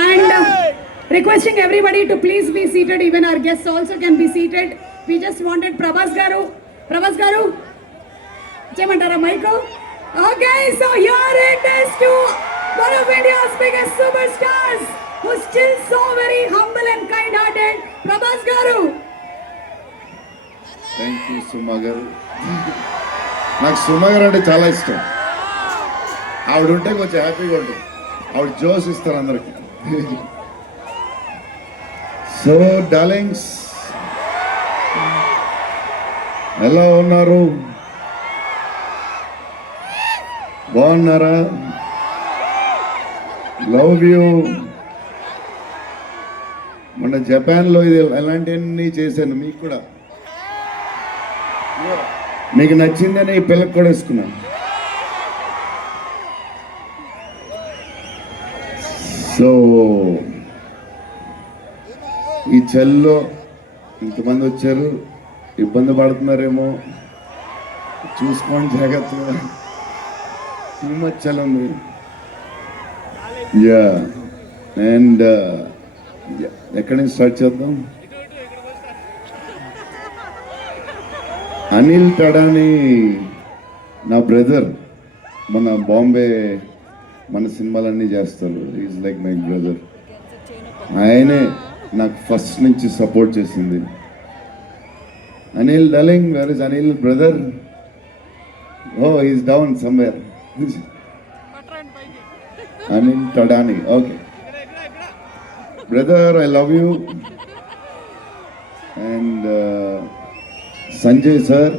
And requesting everybody to please be seated. Even our guests also can be seated. We just wanted Prabhas Garu, Chemantara Maiko. Okay, so here it is to one of India's biggest superstars, who's still so very humble and kind-hearted, Prabhas Garu. Thank you Suma garu. నాకు సుమా గారు అంటే చాలా ఇష్టం. ఆవిడ ఉంటే కొంచెం హ్యాపీగా ఉంటుంది. ఆవిడ జోస్ ఇస్తారు అందరికి. సో డార్లింగ్స్, ఎలా ఉన్నారు? బాగున్నారా? Love you. మొన్న జపాన్లో ఇది ఎలాంటివన్నీ చేశాను. మీకు కూడా మీకు నచ్చిందని ఈ పిల్లకి కూడా వేసుకున్నాను. సో ఈ చలిలో ఇంతమంది వచ్చారు, ఇబ్బంది పడుతున్నారేమో, చూసుకోండి జాగ్రత్తగా. టూ మచ్ చలి ఉంది. యా, అండ్ ఎక్కడి నుంచి స్టార్ట్ చేద్దాం? అనిల్ తడాని నా బ్రదర్. మన బాంబే మన సినిమాలన్నీ చేస్తారు. Is like my brother. ఆయనే నాకు ఫస్ట్ నుంచి సపోర్ట్ చేసింది. Anil darling, where is Anil brother? Oh, is down somewhere. Anil Thadani. Okay brother, I love you. And Sanjay సార్,